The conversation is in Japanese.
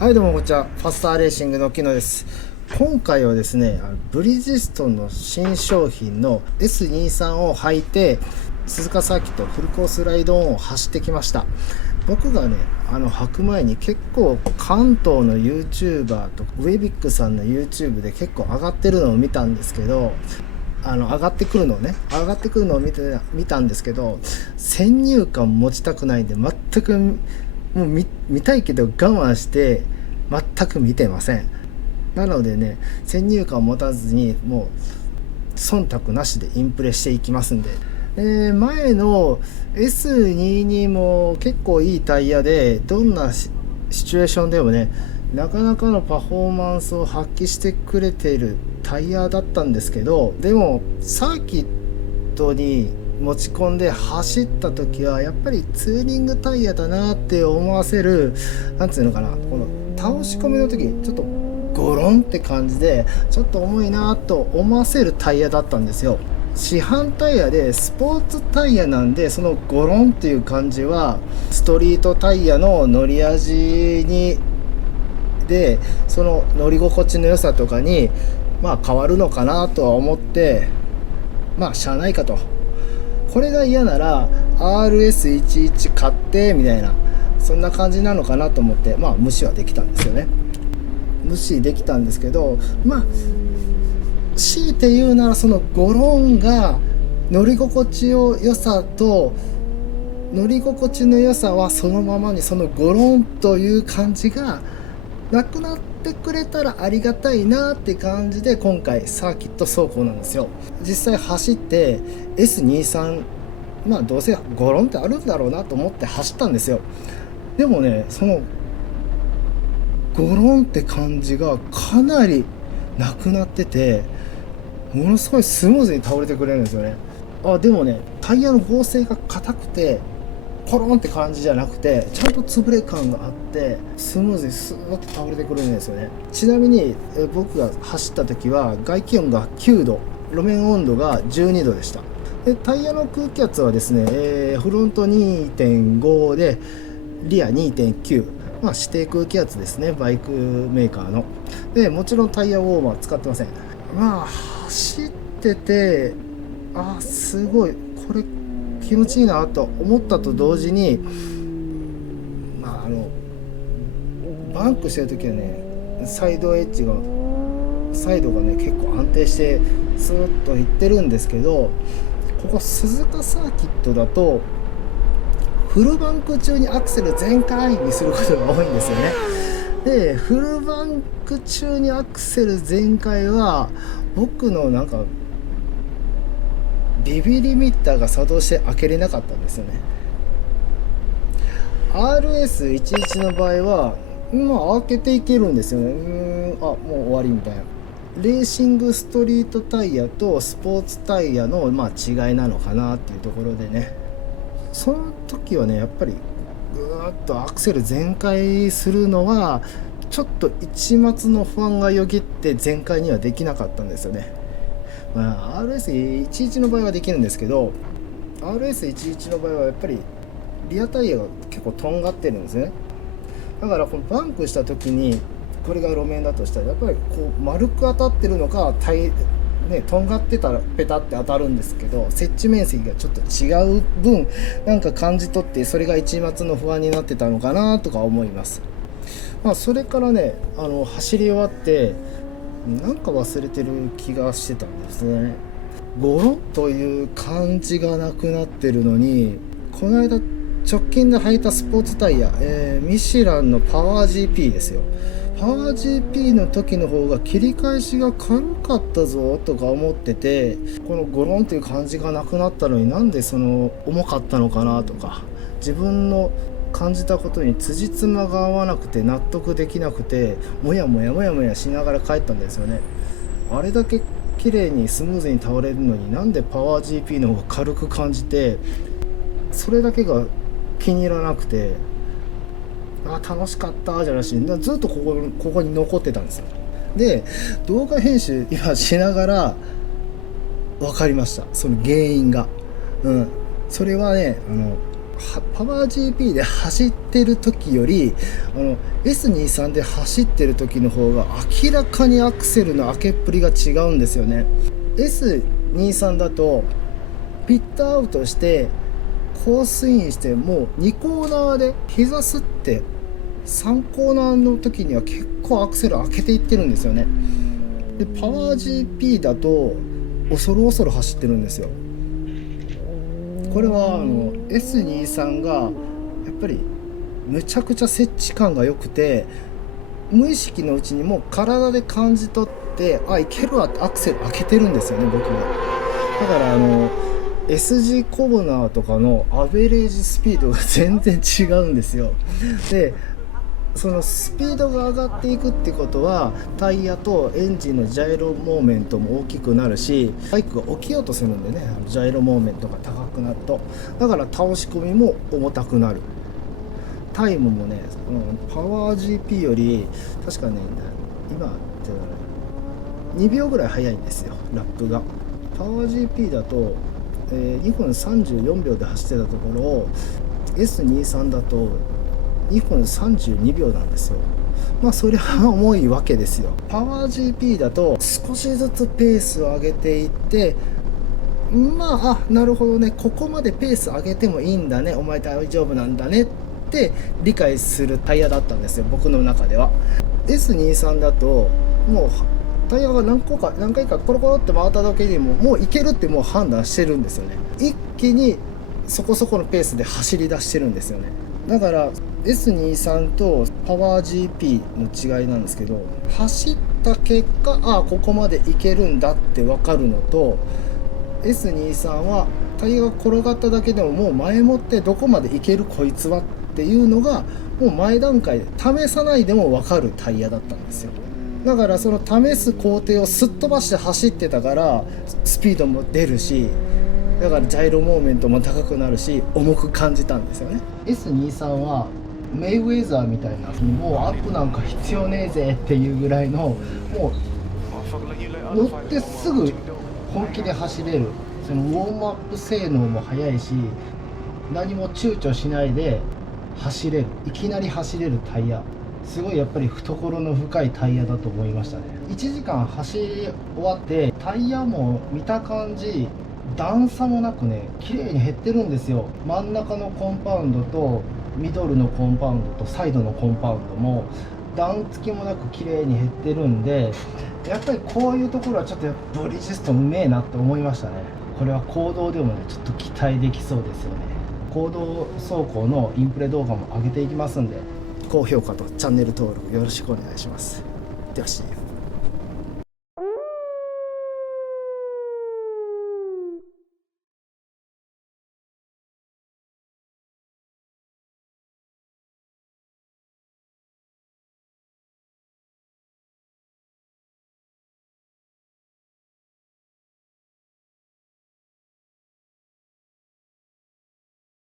はいどうもこんにちは。ファスターレーシングの木野です。今回はですね、ブリヂストンの新商品の S23 を履いて鈴鹿サーキットフルコースライドオンを走ってきました。僕がね履く前に結構関東の YouTuber とウェビックさんの YouTube で結構上がってるのを見たんですけど、上がってくるのを見たんですけど、先入観持ちたくないんで全くもう 見たいけど我慢して全く見てません。なのでね、先入観を持たずにもう忖度なしでインプレしていきますんで、前の S22 も結構いいタイヤで、どんなシチュエーションでもねなかなかのパフォーマンスを発揮してくれているタイヤだったんですけど、でもサーキットに持ち込んで走った時はやっぱりツーリングタイヤだなって思わせる、なんつうのかな、この倒し込みの時ちょっとゴロンって感じでちょっと重いなと思わせるタイヤだったんですよ。市販タイヤでスポーツタイヤなんで、そのゴロンっていう感じはストリートタイヤの乗り味にで、その乗り心地の良さとかに変わるのかなとは思って、しゃあないかと、これが嫌なら RS11 買ってみたいな、そんな感じなのかなと思って、無視はできたんですよね。無視できたんですけど、強いて言うならそのゴロンが乗り心地の良さはそのままに、そのゴロンという感じがなくなってくれたらありがたいなって感じで、今回サーキット走行なんですよ。実際走って S23、どうせゴロンってあるんだろうなと思って走ったんですよ。でもね、そのゴロンって感じがかなりなくなってて、ものすごいスムーズに倒れてくれるんですよね。でもね、タイヤの合成が硬くてポロンって感じじゃなくて、ちゃんと潰れ感があってスムーズにスーッと倒れてくれるんですよね。ちなみに僕が走った時は外気温が9度、路面温度が12度でした。でタイヤの空気圧はですね、フロント 2.5 でリア 2.9、指定空気圧ですね、バイクメーカーの。でもちろんタイヤウォーマー使ってません。走っててすごいこれ気持ちいいなと思ったと同時に、バンクしてる時はね、サイドがね結構安定してスーッといってるんですけど、ここ鈴鹿サーキットだとフルバンク中にアクセル全開にすることが多いんですよね。でフルバンク中にアクセル全開は僕のビビリミッターが作動して開けれなかったんですよね。 RS11 の場合は開けていけるんですよね。もう終わりみたいな。レーシングストリートタイヤとスポーツタイヤの違いなのかなっていうところでね、その時はねやっぱりぐーっとアクセル全開するのはちょっと一末の不安がよぎって全開にはできなかったんですよね。RS11 の場合はできるんですけど、 RS11 の場合はやっぱりリアタイヤが結構とんがってるんですね。だからこのバンクした時に、これが路面だとしたらやっぱりこう丸く当たってるのかとんがってたらペタって当たるんですけど、接地面積がちょっと違う分感じ取って、それが一末の不安になってたのかなとか思います。それからね走り終わって忘れてる気がしてたんですね。ゴロッという感じがなくなってるのに、この間直近で履いたスポーツタイヤ、ミシュランのパワー GP ですよ。パワー GP の時の方が切り返しが軽かったぞとか思ってて、このゴロンという感じがなくなったのになんでその重かったのかなとか、自分の感じたことに辻褄が合わなくて納得できなくて、もやもやしながら帰ったんですよね。あれだけ綺麗にスムーズに倒れるのになんでパワー GP の方が軽く感じて、それだけが気に入らなくて、楽しかったじゃなしにずっとここに残ってたんですよ。で動画編集今しながら分かりました、その原因が。それはねパワー GP で走ってる時よりS23 で走ってる時の方が明らかにアクセルの開けっぷりが違うんですよね。 S23 だとピットアウトしてコースインしてもう2コーナーで膝吸って3コーナーの時には結構アクセル開けていってるんですよね。でパワー GP だと恐る恐る走ってるんですよ。これはS23 がやっぱりむちゃくちゃ接地感が良くて、無意識のうちにもう体で感じ取っていけるわってアクセル開けてるんですよね、僕が。だからS 字コブナーとかのアベレージスピードが全然違うんですよ。でそのスピードが上がっていくってことはタイヤとエンジンのジャイロモーメントも大きくなるし、バイクが起きようとするんでね、ジャイロモーメントが高くなると、だから倒し込みも重たくなる。タイムもね、パワー GP より確かね今って2秒ぐらい速いんですよ、ラップが。パワー GP だと、2分34秒で走ってたところを S23 だと2分32秒なんですよ。それは重いわけですよ。パワー GP だと少しずつペースを上げていって、なるほどね、ここまでペース上げてもいいんだね、お前大丈夫なんだねって理解するタイヤだったんですよ、僕の中では。 S23 だともうタイヤが何回かコロコロって回った時にもういけるってもう判断してるんですよね。一気にそこそこのペースで走り出してるんですよね。だから S23 とパワー GP の違いなんですけど、走った結果ここまでいけるんだって分かるのと、 S23 はタイヤが転がっただけでももう前もってどこまでいけるこいつはっていうのがもう前段階で試さないでも分かるタイヤだったんですよ。だからその試す工程をすっ飛ばして走ってたからスピードも出るし、だからジャイロモーメントも高くなるし重く感じたんですよね。 S23 はメイウェザーみたいな、もうアップなんか必要ねえぜっていうぐらいの、もう乗ってすぐ本気で走れる、そのウォームアップ性能も速いし、何も躊躇しないで走れる、いきなり走れるタイヤ、すごいやっぱり懐の深いタイヤだと思いましたね。1時間走り終わってタイヤも見た感じ段差もなくね、綺麗に減ってるんですよ。真ん中のコンパウンドとミドルのコンパウンドとサイドのコンパウンドも段付きもなく綺麗に減ってるんで、やっぱりこういうところはちょっとブリヂストンうめえなって思いましたね。これは公道でもねちょっと期待できそうですよね。公道走行のインプレ動画も上げていきますんで、高評価とチャンネル登録よろしくお願いします。では See you。